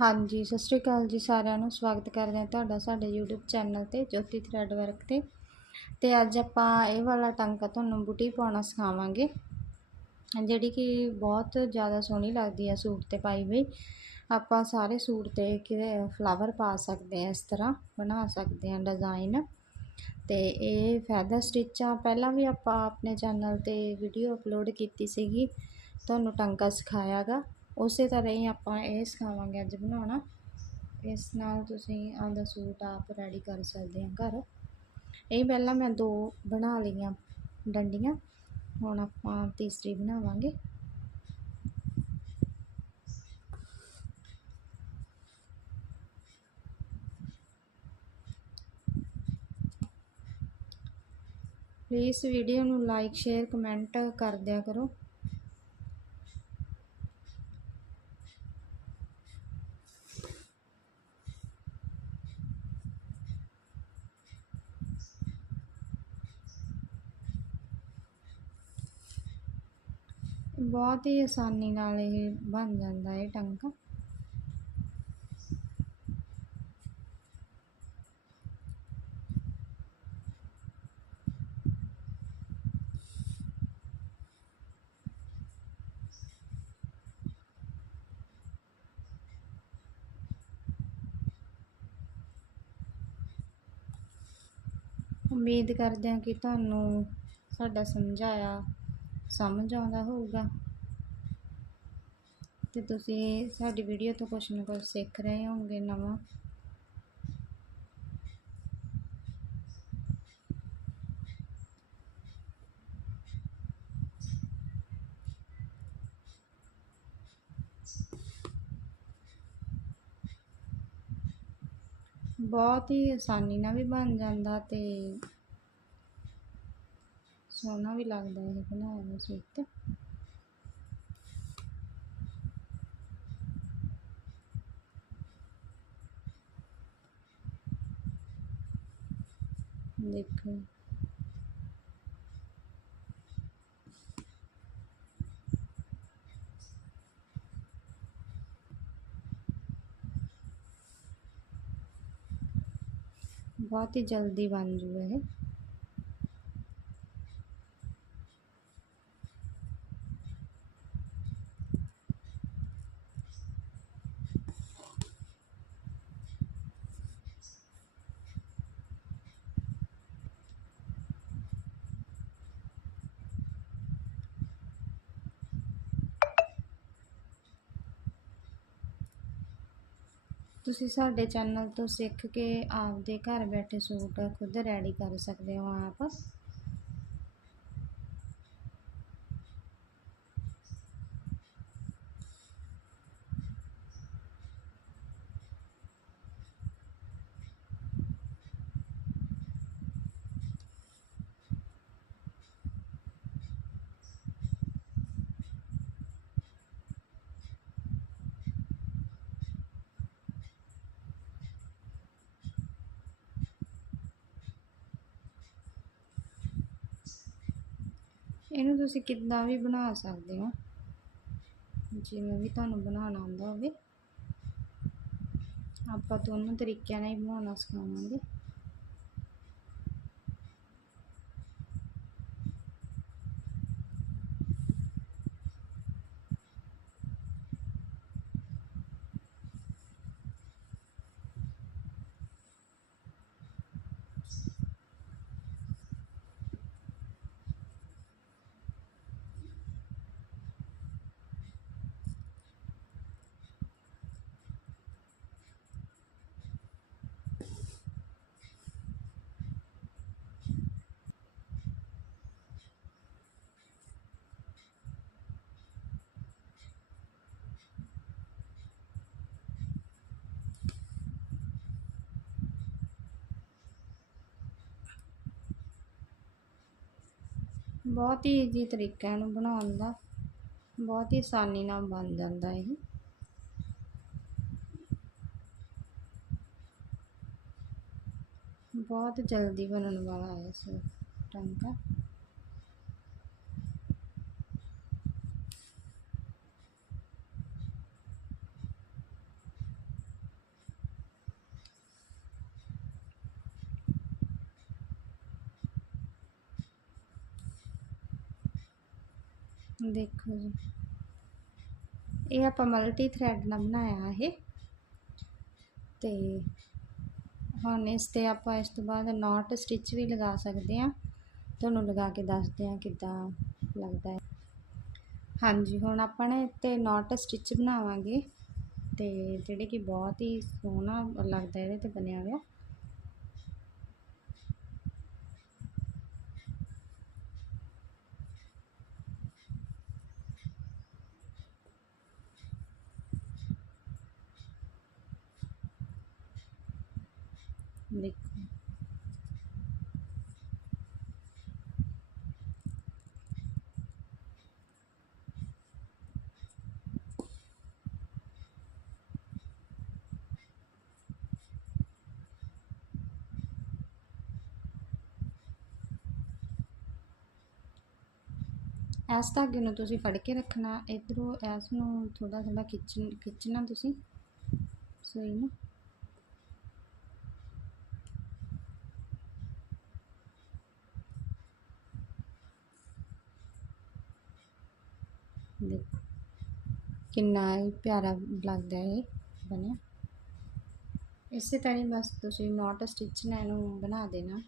ਹਾਂਜੀ, ਸਤਿ ਸ਼੍ਰੀ ਅਕਾਲ ਜੀ ਸਾਰਿਆਂ ਨੂੰ। ਸਵਾਗਤ ਕਰਦੇ ਹਾਂ ਤੁਹਾਡਾ ਸਾਡੇ YouTube ਚੈਨਲ ਤੇ, ਜੋਤੀ ਥਰੈਡ ਵਰਕ ਤੇ। ਤੇ ਅੱਜ ਆਪਾਂ ਇਹ ਵਾਲਾ ਟਾਂਕਾ ਤੁਹਾਨੂੰ ਬੂਟੀ ਪਾਉਣਾ ਸਿਖਾਵਾਂਗੇ। ਜਿਹੜੀ ਕਿ ਬਹੁਤ ਜ਼ਿਆਦਾ ਸੋਹਣੀ ਲੱਗਦੀ ਹੈ ਸੂਟ ਤੇ ਪਾਈ ਹੋਈ। ਆਪਾਂ ਸਾਰੇ ਸੂਟ ਤੇ ਕਿਤੇ ਫਲਾਵਰ ਪਾ ਸਕਦੇ ਹਾਂ, ਇਸ ਤਰ੍ਹਾਂ ਬਣਾ ਸਕਦੇ ਹਾਂ ਡਿਜ਼ਾਈਨ ਤੇ ਇਹ ਫੈਦਰ ਸਟਿਚ ਆ। ਪਹਿਲਾਂ ਵੀ ਆਪਾਂ ਆਪਣੇ ਚੈਨਲ ਤੇ ਵੀਡੀਓ ਅਪਲੋਡ ਕੀਤੀ ਸੀਗੀ। ਤੁਹਾਨੂੰ ਟਾਂਕਾ ਸਿਖਾਇਆਗਾ। ਉਸੇ ਤਰ੍ਹਾਂ ਹੀ ਆਪਾਂ ਇਹ ਸਿਖਾਵਾਂਗੇ ਅੱਜ ਬਣਾਉਣਾ। ਇਸ ਨਾਲ ਤੁਸੀਂ ਆਪਦਾ ਸੂਟ ਆਪ ਰੈਡੀ ਕਰ ਸਕਦੇ ਆ ਘਰ। ਇਹ ਪਹਿਲਾਂ ਮੈਂ ਦੋ ਬਣਾ ਲਈਆਂ ਡੰਡੀਆਂ। ਹੁਣ ਆਪਾਂ ਤੀਸਰੀ ਬਣਾਵਾਂਗੇ। ਪਲੀਜ਼ ਵੀਡੀਓ ਨੂੰ ਲਾਈਕ ਸ਼ੇਅਰ ਕਮੈਂਟ ਕਰ ਦਿਆ ਕਰੋ। ਬਹੁਤ ਹੀ ਆਸਾਨੀ ਨਾਲ ਇਹ ਬਣ ਜਾਂਦਾ ਹੈ ਟੰਕਾ। ਉਮੀਦ ਕਰਦੇ ਹਾਂ ਕਿ ਤੁਹਾਨੂੰ ਸਾਡਾ ਸਮਝਾਇਆ ਸਮਝ ਆਉਂਦਾ ਹੋਊਗਾ। ਤੇ ਤੁਸੀਂ ਸਾਡੀ ਵੀਡੀਓ ਤੋਂ ਕੁਝ ਨਾ ਕੁਝ ਸਿੱਖ ਰਹੇ ਹੋਵੋਗੇ ਨਵਾਂ। ਬਹੁਤ ਹੀ ਆਸਾਨੀ ਨਾਲ ਵੀ ਬਣ ਜਾਂਦਾ ਤੇ ਸੋਹਣਾ ਵੀ ਲੱਗਦਾ ਇਹ ਬਣਾਇਆ ਹੋਇਆ ਸੂਟ ਦੇਖੋ। ਬਹੁਤ ਹੀ ਜਲਦੀ ਬਣ ਜੂਗਾ ਇਹ। ਤੁਸੀਂ ਸਾਡੇ ਚੈਨਲ ਤੋਂ ਸਿੱਖ ਕੇ ਆਪਦੇ ਘਰ ਬੈਠੇ ਸੂਟ ਖੁਦ ਰੈਡੀ ਕਰ ਸਕਦੇ ਹੋ ਆਪ। ਇਹਨੂੰ ਤੁਸੀਂ ਕਿੱਦਾਂ ਵੀ ਬਣਾ ਸਕਦੇ ਹੋ। ਜਿਵੇਂ ਵੀ ਤੁਹਾਨੂੰ ਬਣਾਉਣਾ ਆਉਂਦਾ ਹੋਵੇ। ਆਪਾਂ ਦੋਨੋਂ ਤਰੀਕਿਆਂ ਨਾਲ ਹੀ ਬਣਾਉਣਾ ਸਿਖਾਵਾਂਗੇ। ਬਹੁਤ ਹੀ ਈਜ਼ੀ ਤਰੀਕਾ ਇਹਨੂੰ ਬਣਾਉਣ ਦਾ। ਬਹੁਤ ਹੀ ਆਸਾਨੀ ਨਾਲ ਬਣ ਜਾਂਦਾ ਇਹ। ਬਹੁਤ ਜਲਦੀ ਬਣਨ ਵਾਲਾ ਹੈ ਇਸ ਟਾਂਕਾ। ਦੇਖੋ ਜੀ। ਇਹ ਆਪਾਂ ਮਲਟੀ ਥ੍ਰੈਡ ਨਾਲ ਬਣਾਇਆ ਇਹ। ਤੇ ਹੁਣ ਇਸ ਤੇ ਆਪਾਂ ਇਸ ਤੋਂ ਬਾਅਦ ਨੋਟ ਸਟਿਚ ਵੀ ਲਗਾ ਸਕਦੇ ਆ ਤੁਹਾਨੂੰ ਲਗਾ ਕੇ ਦੱਸਦੇ ਆ ਕਿੱਦਾਂ ਲੱਗਦਾ ਹੈ। ਹਾਂਜੀ, ਹੁਣ ਆਪਾਂ ਨੇ ਤੇ ਨੋਟ ਸਟਿਚ ਬਣਾਵਾਂਗੇ। ਤੇ ਜਿਹੜੇ ਕਿ ਬਹੁਤ ਹੀ ਸੋਹਣਾ ਲੱਗਦਾ ਇਹਦੇ ਤੇ ਬਣਿਆ ਹੋਇਆ। ਦੇਖੋ ਇਸ ਧਾਗੇ ਨੂੰ ਤੁਸੀਂ ਫੜ ਕੇ ਰੱਖਣਾ? ਇਧਰੋਂ ਇਸ ਨੂੰ ਥੋੜਾ ਥੋੜਾ ਖਿੱਚ ਖਿੱਚਣਾ ਤੁਸੀਂ। ਸੂਈ ਨੂੰ? ਦੇਖੋ। ਕਿੰਨਾ ਹੀ ਪਿਆਰਾ ਲੱਗਦਾ ਹੈ ਇਹ ਬਣਿਆ। ਇਸੇ ਤਰ੍ਹਾਂ ਹੀ ਬਸ ਤੁਸੀਂ ਨੋਟ ਸਟਿਚ ਨਾਲ ਇਹਨੂੰ ਬਣਾ ਦੇਣਾ।